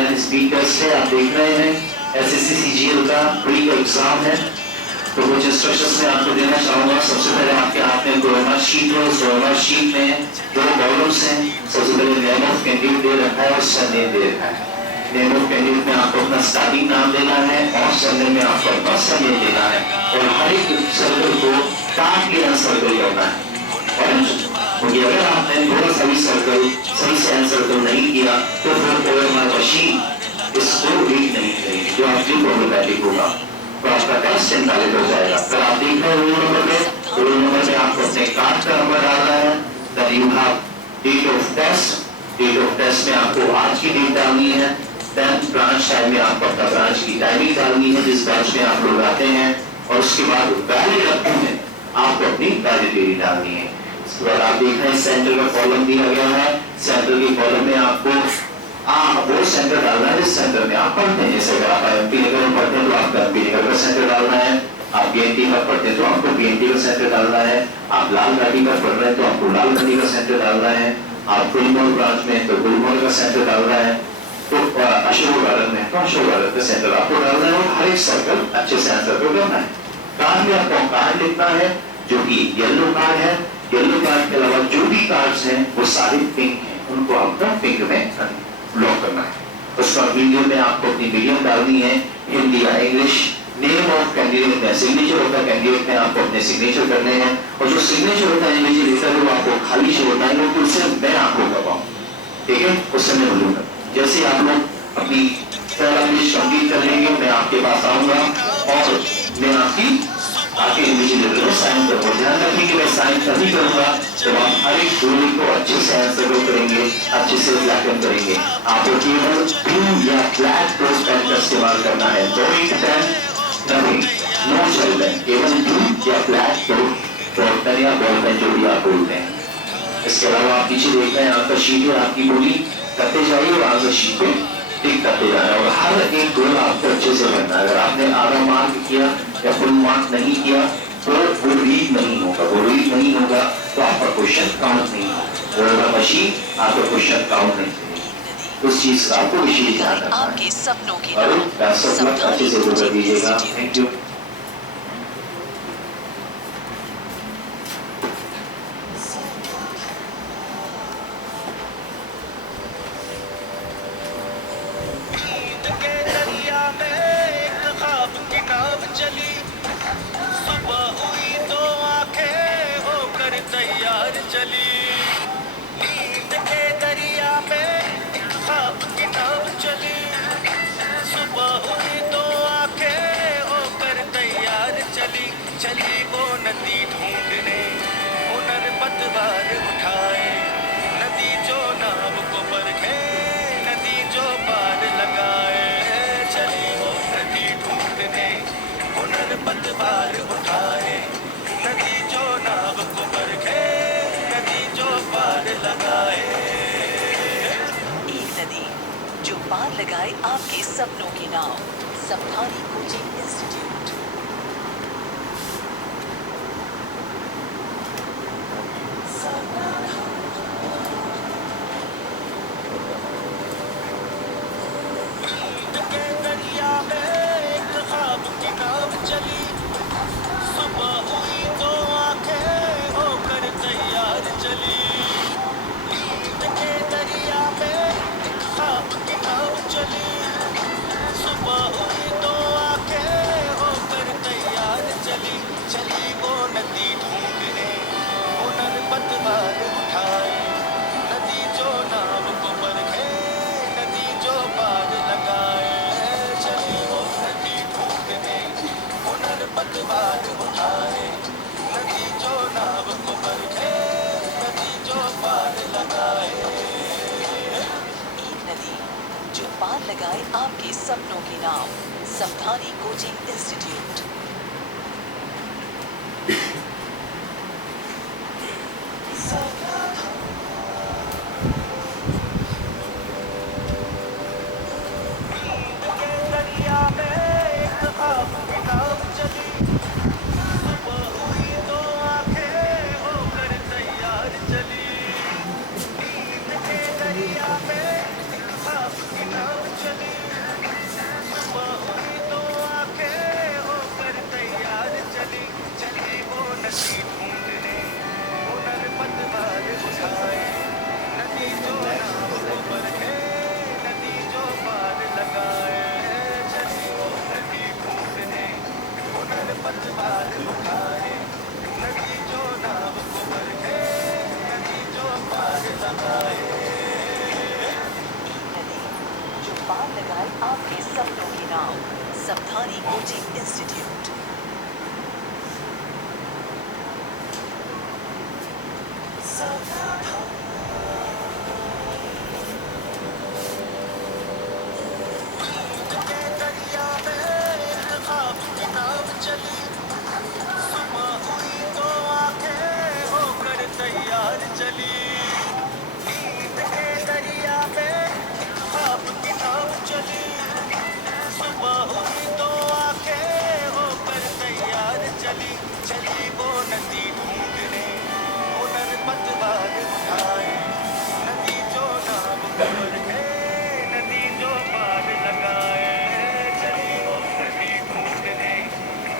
Online speed test है, आप देख रहे हैं एसएससी सीजीएल का प्री एग्जाम है। तो कुछ इंस्ट्रक्शंस मैं आपको देना चाहूंगा। सबसे पहले आपके हाथ में ओएमआर शीट है, उस ओएमआर शीट में दो कॉलम्स हैं। सबसे पहले नेम ऑफ कैंडिडेट दे रखा है और सरनेम दे रखा है। नेम ऑफ कैंडिडेट में आपको अपना स्टार्टिंग नाम देना है और सरनेम में आपको अपना सरनेम देना है और हर एक सर्कल को काट के सर्कल करना है। क्योंकि अगर आपने थोड़ा सा भी सर्कल सही से सर्कल नहीं किया तो फिर ओएमआर मशीन इसको रीड नहीं करेगी, जो आपकी प्रॉब्लमैटिक होगा तो आपका टेस्ट इनवैलिड हो जाएगा। फिर आप देख रहे हो रोल नंबर पे, रोल नंबर पे आपको अपने कार्ड का नंबर डालना है। Then you have date of test, date of test में आपको आज की डेट डालनी है। देन ब्रांच टाइम में आपको अपना ब्रांच की टाइमिंग डालनी है, जिस ब्रांच में आप लोग आते हैं, और उसके बाद वैलिड रखते हैं आपको अपनी वैलिडिटी डालनी है। इसके बाद आप देख रहे हैं सेंटर का कॉलम दिया गया है। सेंटर के कॉलम में आपको वो सेंटर डालना है जिस सेंटर में आप पढ़ते हैं। जैसे अगर आप एमपी नगर में पढ़ते हैं तो आपका एमपी नगर का सेंटर डालना है। आप बीएनटी में पढ़ते हैं तो आपको बीएनटी का सेंटर डालना है। आप लाल घाटी में पढ़ रहे हैं तो आपको लाल घाटी का सेंटर डालना है। आप गुलमोहर ब्रांच में तो गुलमोहर का सेंटर डालना है। तो अशोक गार्डन में तो अशोक गार्डन का सेंटर आपको डालना है और हर एक सर्कल अच्छे से आंसर को करना है। कार्ड में आपको कार्ड लिखना है जो कि येलो कार्ड है। येलो कार्ड के अलावा जो भी कार्ड्स हैं वो सारे पिंक हैं, उनको आपको पिंक में ब्लॉक करना है। उसका मीडियम में आपको अपनी मीडियम डालनी है, हिंदी या इंग्लिश। नेम ऑफ कैंडिडेट में सिग्नेचर होता है, कैंडिडेट में आपको अपने सिग्नेचर करने हैं और जो सिग्नेचर होता है इन्विजिलेटर वो आपको खाली शो होता है, तो उससे मैं आपको करवाऊँ, ठीक है, उससे मैं बोलूँगा। जैसे आप लोग अपनी इंग्लिश कंप्लीट कर लेंगे मैं आपके पास आऊंगा और मैं आपकी आके इन्विजिलेटर में साइन करूंगा। ध्यान रखिए मैं साइन तभी करूंगा जब आप हर एक गोली को अच्छे से आंसर करेंगे, अच्छे से ब्लैकन करेंगे। आपको केवल ब्लू या ब्लैक क्लोज पेन का इस्तेमाल करना है। No ink pen, nothing, no gel pen, केवल ब्लू या ब्लैक डॉट पेन या बॉल पेन जो भी आप बोलते हैं। इसके अलावा आप पीछे देख रहे हैं आपका शीट है, आपकी गोली करते जाइए और आगे शीट पे टिक करते जाए और हर एक गोल आपको अच्छे से करना है। अगर आपने आधा मार्क किया या फुल मार्क नहीं किया तो वो रीड नहीं होगा, वो रीड नहीं होगा तो आपका क्वेश्चन काउंट नहीं होगा, वो मशीन आपका क्वेश्चन काउंट नहीं करेगी। उस चीज का आपको विशेष ध्यान रखना है। आपके सपनों की अच्छे से कर दीजिएगा। Thank you. चली वो नदी ढूंढने, हुनर पतवार उठाए, नदी जो नाव को परखे, नदी जो पार लगाए। चली वो नदी ढूंढने, हुनर पतवार उठाए, नदी जो नाव को परखे, नदी जो पार लगाए। एक नदी जो पार लगाए आपके सपनों की नाव। Samdhani coaching institute. चली वो नदी ढूंढने, हुनर पतवार उठाए, नदी जो नाव को परखे, नदी जो पार लगाए। चली वो नदी ढूंढने, हुनर पतवार उठाए, नदी जो नाव को परखे, नदी जो पार लगाए। एक नदी जो पार लगाए आपके सपनों की नाव। Samdhani coaching institute. चली आपके सपनों की नाव सावधानी कोचिंग इंस्टीट्यूट। के दरिया में ख्वाब की नाव चली, सुबह हुई तो आंखें होकर तैयार चली। नींद के दरिया में ख्वाब की नाव चली, सुबह हुई तो आंखें होकर तैयार चली। चली वो नदी ढूंढने, उधर पतवार उठाए, नदी जो नाव पर है, नदी जो पार लगाए। चली वो नदी ढूंढने,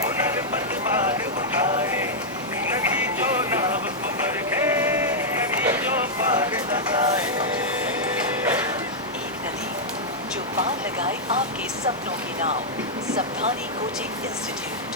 उधर पतवार उठाए, नदी जो नाव पर है, नदी जो पार लगाए। एक नदी जो पार लगाए आपके सपनों की नाव सावधानी कोचिंग इंस्टीट्यूट।